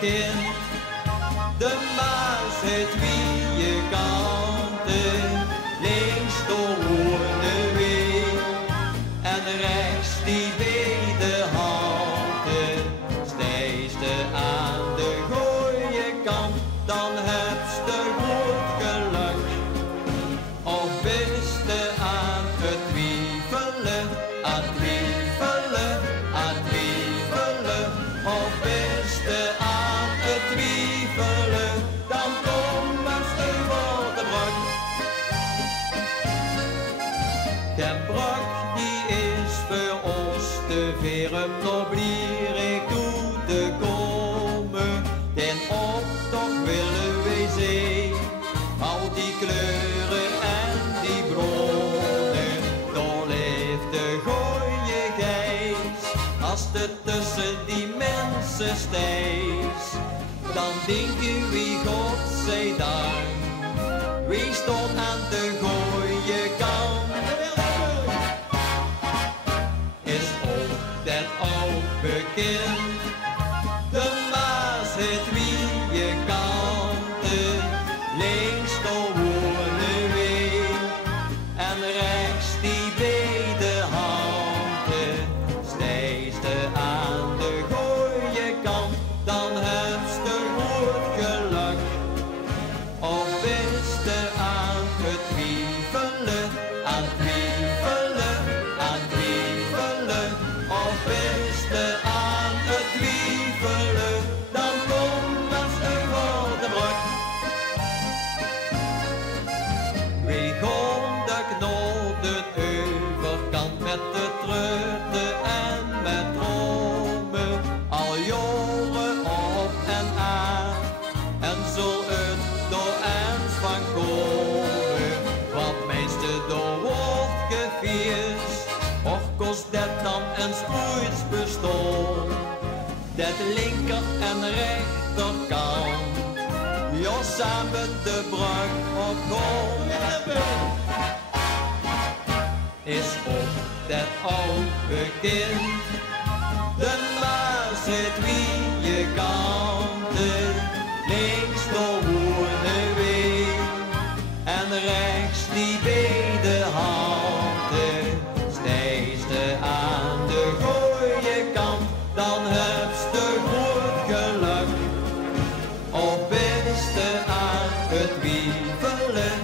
bekend. De Maas heeft wie kanten, links de Hoorneweg en rechts die beide handen. Steeds aan de goeie kant, dan heb je goed geluk. Of bist aan het twijfelen, aan twijfelen, aan twijfelen. Of bist aan het twijfelen, dan komen ze voor de brug. De brug die is voor ons te ver om nog blierig toe te komen. Den optocht willen wij zien, al die kleuren en die bronnen. Dan leeft de gooie geest, als het tussen die mensen steeds. Dan denk je wie God zij dank, wie stond aan de gooie kant. Is ook dat ook bekend, de Maas heeft wie je kanten, links de Hoorneweg en rechts die beide handen. Steeds aan de goeie kant, dan heb je goed geluk. Of bist aan het twijfelen, aan twijfelen, aan twijfelen. Of bist aan het twijfelen, dan komen ze voor de brug. Wie gaat de knol de overkant met de treurte en met dromen, al jaren op en aan, en zal het door eens van komen. Wat meeste door wordt gevierd, och kost dat dan eens ooit bestond. Dat linker en rechterkant, ja samen de brug op grond. Is op dat ook bekend, de Maas heeft wie je kanten, links de Hoorneweg en rechts die beide handen. Steeds aan de goeie kant, dan heb je goed geluk. Of bist aan het twijfelen,